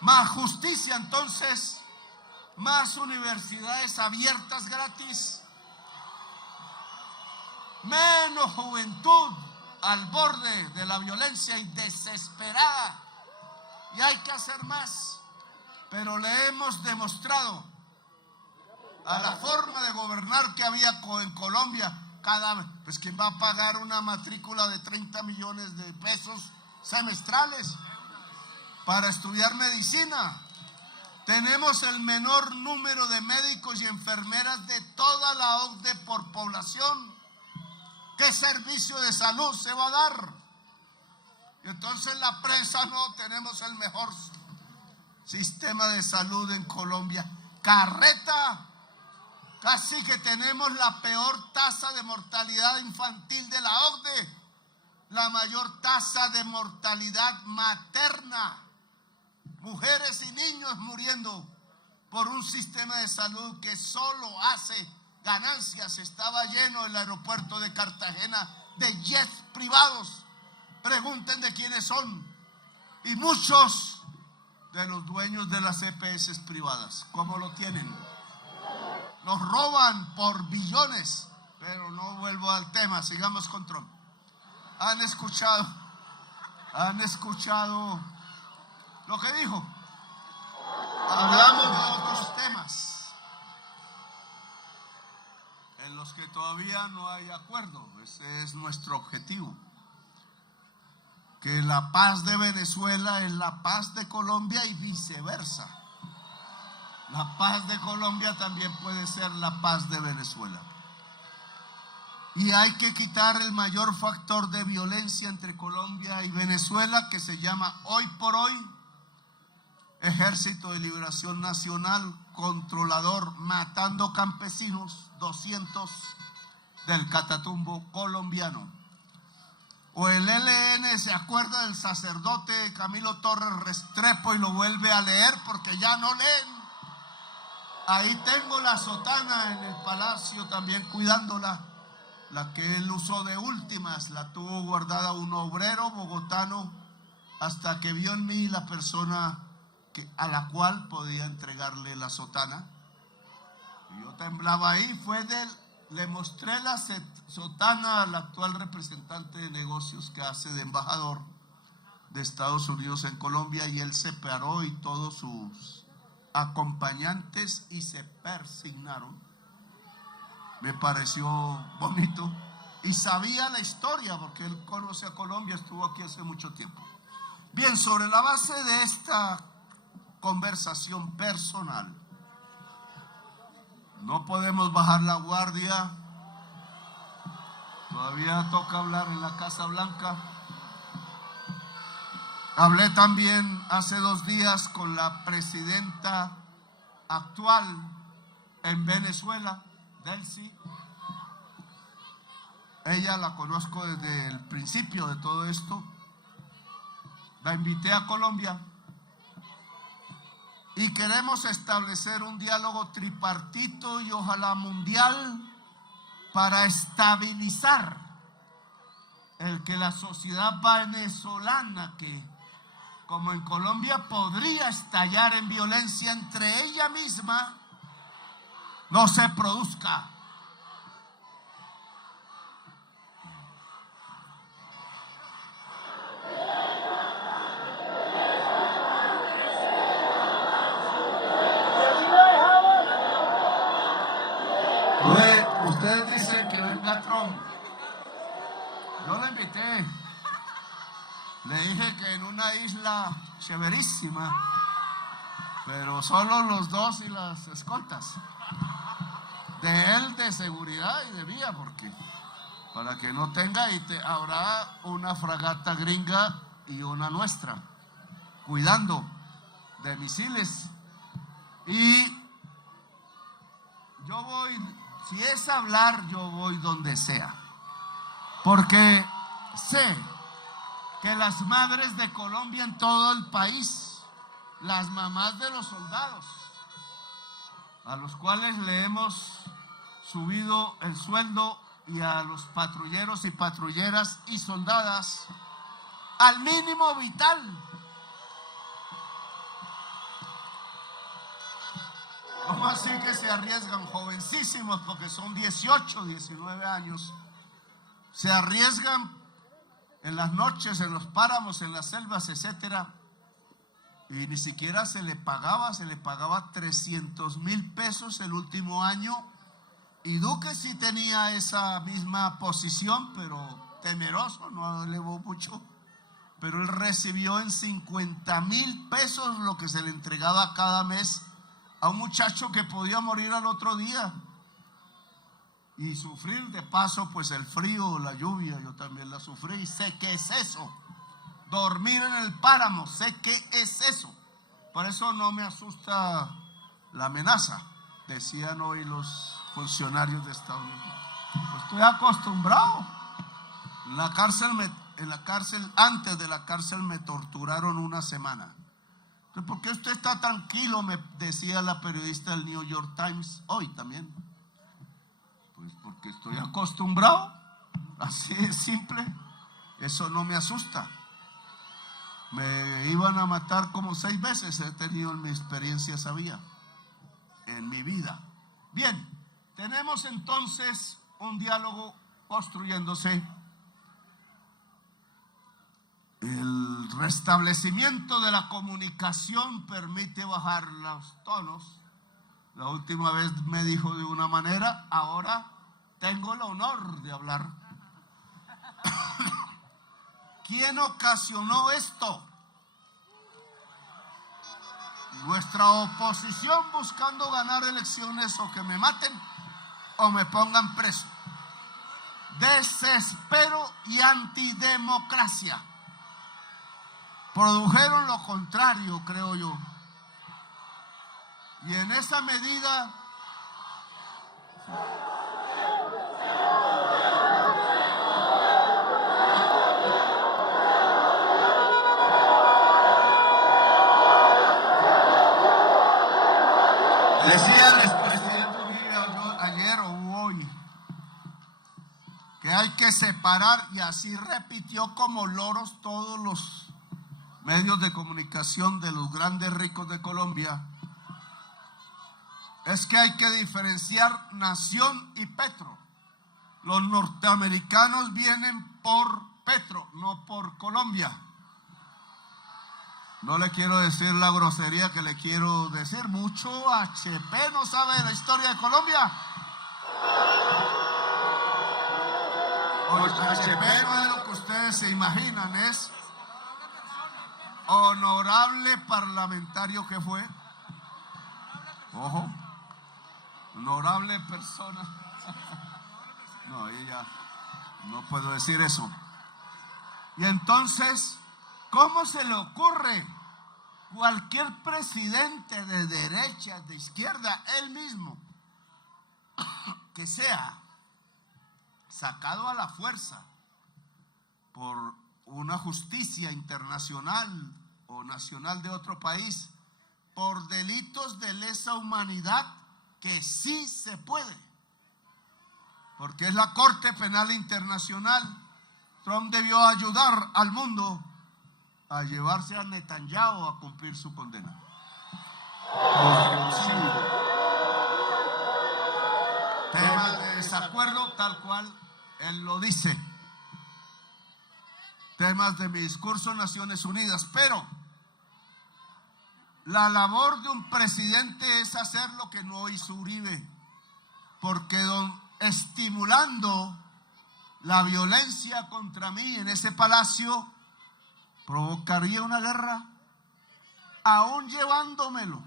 Más justicia entonces, más universidades abiertas gratis, menos juventud al borde de la violencia y desesperada. Y hay que hacer más, pero le hemos demostrado a la forma de gobernar que había en Colombia. Pues ¿quién va a pagar una matrícula de 30 millones de pesos semestrales para estudiar medicina? Tenemos el menor número de médicos y enfermeras de toda la OCDE por población. ¿Qué servicio de salud se va a dar? Y entonces la prensa, no, tenemos el mejor sistema de salud en Colombia. Carreta. Casi que tenemos la peor tasa de mortalidad infantil de la OCDE, la mayor tasa de mortalidad materna, mujeres y niños muriendo por un sistema de salud que solo hace ganancias. Estaba lleno el aeropuerto de Cartagena de jets privados, pregunten de quiénes son, y muchos de los dueños de las EPS privadas. ¿Cómo lo tienen? Nos roban por billones, pero no vuelvo al tema, sigamos con Trump. ¿Han escuchado lo que dijo? Hablamos de otros temas en los que todavía no hay acuerdo. Ese es nuestro objetivo. Que la paz de Venezuela es la paz de Colombia y viceversa. La paz de Colombia también puede ser la paz de Venezuela. Y hay que quitar el mayor factor de violencia entre Colombia y Venezuela, que se llama hoy por hoy Ejército de Liberación Nacional controlador, matando campesinos, 200, del Catatumbo colombiano. O el ELN se acuerda del sacerdote Camilo Torres Restrepo y lo vuelve a leer porque ya no leen. Ahí tengo la sotana en el palacio también cuidándola, la que él usó de últimas, la tuvo guardada un obrero bogotano hasta que vio en mí la persona a la cual podía entregarle la sotana. Y yo temblaba ahí, le mostré la sotana al actual representante de negocios que hace de embajador de Estados Unidos en Colombia, y él se paró y todos sus acompañantes y se persignaron. Me pareció bonito y sabía la historia porque él conoce a Colombia, estuvo aquí hace mucho tiempo. Bien, sobre la base de esta conversación personal, no podemos bajar la guardia. Todavía toca hablar en la Casa Blanca. Hablé también hace 2 días con la presidenta actual en Venezuela, Delcy. Ella la conozco desde el principio de todo esto. La invité a Colombia y queremos establecer un diálogo tripartito y ojalá mundial para estabilizar el que la sociedad venezolana, que como en Colombia podría estallar en violencia entre ella misma, no se produzca. Ustedes dicen que venga Trump. Yo lo invité. Le dije que en una isla chéverísima, pero solo los 2 y las escoltas. De él, de seguridad y de vía, porque para que no tenga, habrá una fragata gringa y una nuestra, cuidando de misiles. Y yo voy, si es hablar, yo voy donde sea, porque sé que las madres de Colombia en todo el país, las mamás de los soldados, a los cuales le hemos subido el sueldo, y a los patrulleros y patrulleras y soldadas al mínimo vital. ¿Cómo así que se arriesgan? Jovencísimos, porque son 18, 19 años. Se arriesgan en las noches, en los páramos, en las selvas, etcétera. Y ni siquiera se le pagaba 300,000 pesos el último año. Y Duque sí tenía esa misma posición, pero temeroso, no elevó mucho. Pero él recibió en 50,000 pesos lo que se le entregaba cada mes a un muchacho que podía morir al otro día. Y sufrir de paso, pues el frío, la lluvia, yo también la sufrí y sé qué es eso. Dormir en el páramo, sé qué es eso. Por eso no me asusta la amenaza, decían hoy los funcionarios de Estados Unidos. Pues estoy acostumbrado. En la cárcel, antes de la cárcel me torturaron una semana. Entonces, ¿por qué usted está tranquilo?, me decía la periodista del New York Times hoy también. Pues porque estoy acostumbrado, así de simple. Eso no me asusta. Me iban a matar como 6 veces, he tenido en mi experiencia esa vía, en mi vida. Bien, tenemos entonces un diálogo construyéndose. El restablecimiento de la comunicación permite bajar los tonos. La última vez me dijo de una manera, ahora tengo el honor de hablar. ¿Quién ocasionó esto? Nuestra oposición buscando ganar elecciones, o que me maten o me pongan preso. Desespero y antidemocracia produjeron lo contrario, creo yo. Y en esa medida Decía el expresidente Uribe ayer o hoy que hay que separar, y así repitió como loros todos los medios de comunicación de los grandes ricos de Colombia. Es que hay que diferenciar nación y petro. Los norteamericanos vienen por petro, no por Colombia. No le quiero decir la grosería que le quiero decir. Mucho HP no sabe la historia de Colombia. HP no es lo que ustedes se imaginan, es honorable parlamentario que fue. Ojo, honorable persona. No, ella no puedo decir eso. Y entonces, ¿cómo se le ocurre? Cualquier presidente de derecha, de izquierda, él mismo, que sea sacado a la fuerza por una justicia internacional o nacional de otro país por delitos de lesa humanidad, que sí se puede, porque es la Corte Penal Internacional. Trump debió ayudar al mundo a llevarse a Netanyahu a cumplir su condena. Tema de desacuerdo, tal cual él lo dice. Temas de mi discurso en Naciones Unidas, pero la labor de un presidente es hacer lo que no hizo Uribe, porque estimulando la violencia contra mí en ese palacio provocaría una guerra, aún llevándomelo,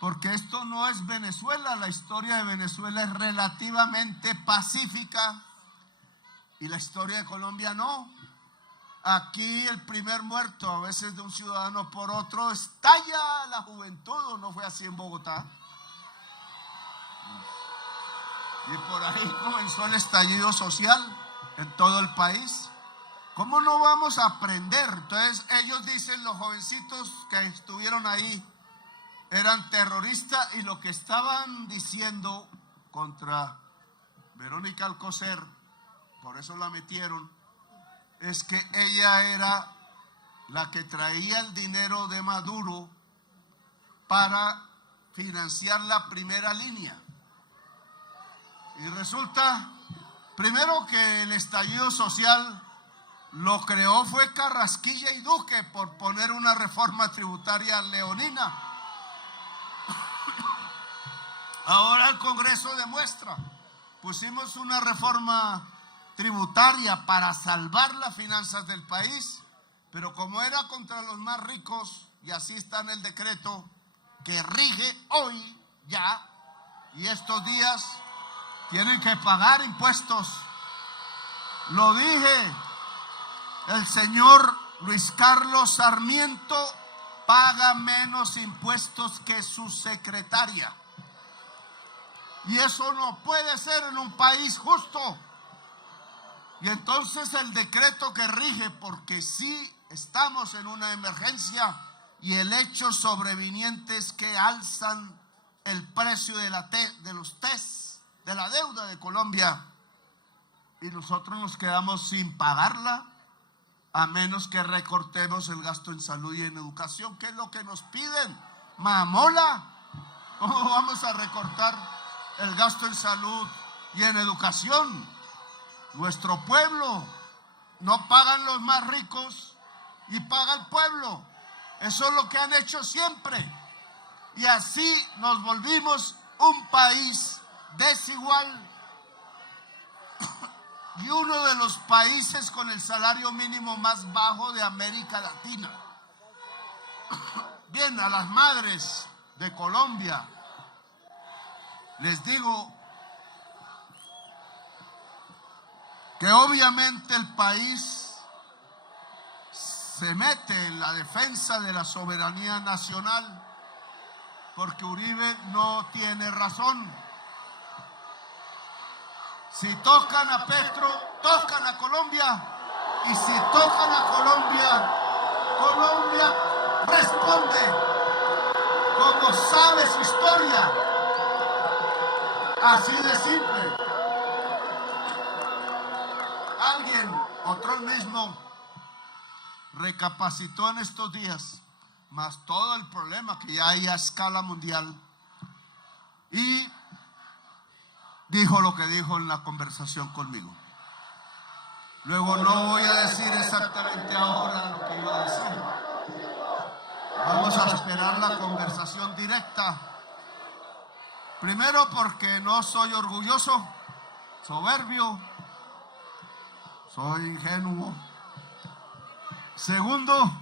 porque esto no es Venezuela. La historia de Venezuela es relativamente pacífica y la historia de Colombia no. Aquí el primer muerto, a veces de un ciudadano por otro, estalla la juventud. ¿O no fue así en Bogotá? Y por ahí comenzó el estallido social en todo el país. ¿Cómo no vamos a aprender? Entonces ellos dicen, los jovencitos que estuvieron ahí eran terroristas, y lo que estaban diciendo contra Verónica Alcocer, por eso la metieron, es que ella era la que traía el dinero de Maduro para financiar la primera línea. Y resulta, primero, que el estallido social lo creó fue Carrasquilla y Duque por poner una reforma tributaria leonina. Ahora el Congreso demuestra, pusimos una reforma tributaria para salvar las finanzas del país, pero como era contra los más ricos, y así está en el decreto que rige hoy ya, y estos días tienen que pagar impuestos. Lo dije, el señor Luis Carlos Sarmiento paga menos impuestos que su secretaria. Y eso no puede ser en un país justo. Y entonces el decreto que rige, porque sí estamos en una emergencia, y el hecho sobreviniente es que alzan el precio de los TES, de la deuda de Colombia, y nosotros nos quedamos sin pagarla, a menos que recortemos el gasto en salud y en educación, que es lo que nos piden. Mamola, ¿cómo vamos a recortar el gasto en salud y en educación? Nuestro pueblo, no pagan los más ricos y paga el pueblo. Eso es lo que han hecho siempre. Y así nos volvimos un país desigual y uno de los países con el salario mínimo más bajo de América Latina. Bien, a las madres de Colombia les digo que obviamente el país se mete en la defensa de la soberanía nacional, porque Uribe no tiene razón. Si tocan a Petro, tocan a Colombia. Y si tocan a Colombia, Colombia responde, como sabe su historia. Así de simple. Alguien, otro mismo, recapacitó en estos días, más todo el problema que ya hay a escala mundial, y dijo lo que dijo en la conversación conmigo. Luego no voy a decir exactamente ahora lo que iba a decir. Vamos a esperar la conversación directa. Primero porque no soy orgulloso, soberbio, soy ingenuo. Segundo,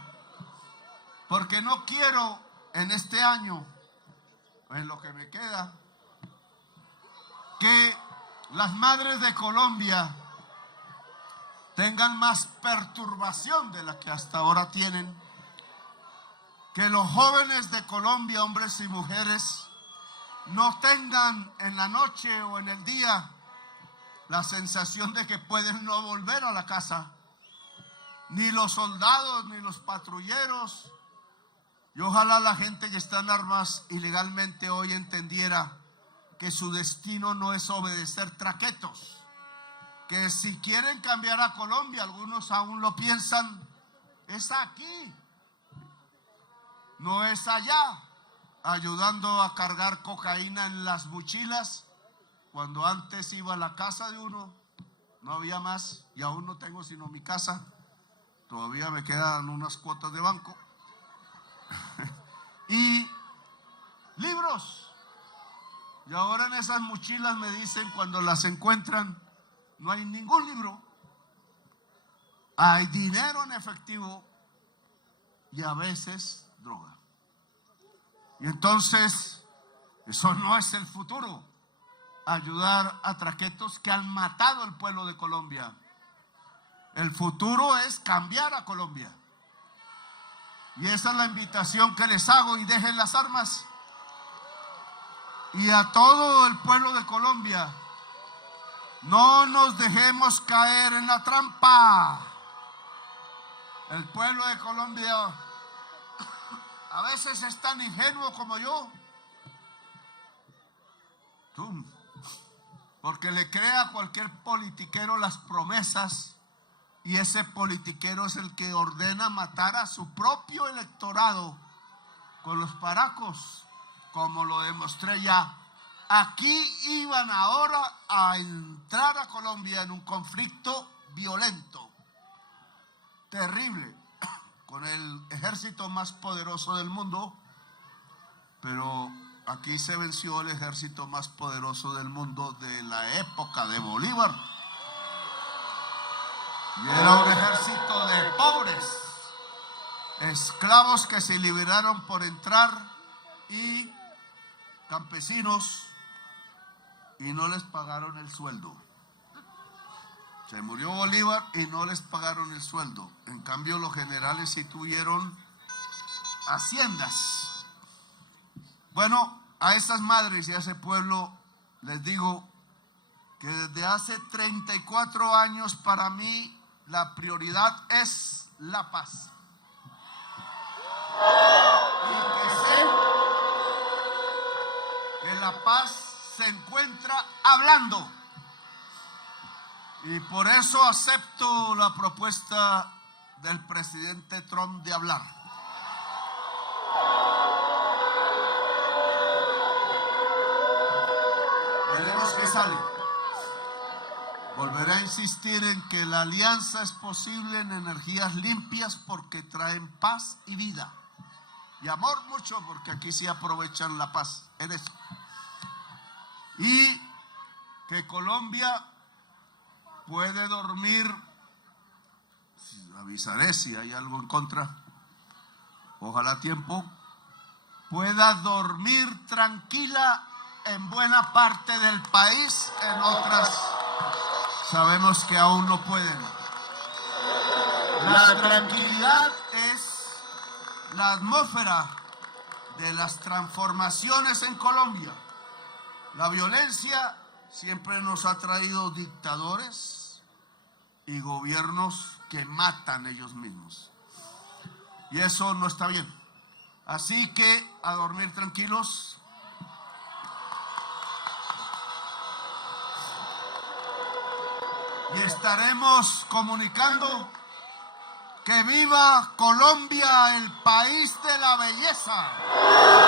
porque no quiero en este año, en lo que me queda, que las madres de Colombia tengan más perturbación de la que hasta ahora tienen, que los jóvenes de Colombia, hombres y mujeres, no tengan en la noche o en el día la sensación de que pueden no volver a la casa, ni los soldados, ni los patrulleros. Y ojalá la gente que está en armas ilegalmente hoy entendiera que su destino no es obedecer traquetos, que si quieren cambiar a Colombia, algunos aún lo piensan, es aquí, no es allá, ayudando a cargar cocaína en las mochilas, cuando antes iba a la casa de uno, no había más, y aún no tengo sino mi casa, todavía me quedan unas cuotas de banco, y libros, y ahora en esas mochilas me dicen cuando las encuentran, no hay ningún libro, hay dinero en efectivo y a veces droga. Y entonces, eso no es el futuro, ayudar a traquetos que han matado al pueblo de Colombia. El futuro es cambiar a Colombia. Y esa es la invitación que les hago, y dejen las armas. Y a todo el pueblo de Colombia, no nos dejemos caer en la trampa. El pueblo de Colombia a veces es tan ingenuo como yo, porque le crea a cualquier politiquero las promesas, y ese politiquero es el que ordena matar a su propio electorado con los paracos, como lo demostré ya. Aquí iban ahora a entrar a Colombia en un conflicto violento, terrible, con el ejército más poderoso del mundo, pero aquí se venció el ejército más poderoso del mundo de la época de Bolívar. Y era un ejército de pobres, esclavos que se liberaron por entrar, y campesinos, y no les pagaron el sueldo. Se murió Bolívar y no les pagaron el sueldo. En cambio, los generales sí tuvieron haciendas. Bueno, a esas madres y a ese pueblo les digo que desde hace 34 años para mí la prioridad es la paz. Y que sé que la paz se encuentra hablando. Y por eso acepto la propuesta del presidente Trump de hablar. Veremos qué sale. Volveré a insistir en que la alianza es posible en energías limpias porque traen paz y vida. Y amor mucho, porque aquí sí aprovechan la paz en eso. Y que Colombia puede dormir, avisaré si hay algo en contra, ojalá a tiempo, pueda dormir tranquila en buena parte del país, en otras sabemos que aún no pueden. La tranquilidad es la atmósfera de las transformaciones en Colombia. La violencia siempre nos ha traído dictadores y gobiernos que matan ellos mismos. Y eso no está bien. Así que a dormir tranquilos. y estaremos comunicando que viva Colombia, el país de la belleza.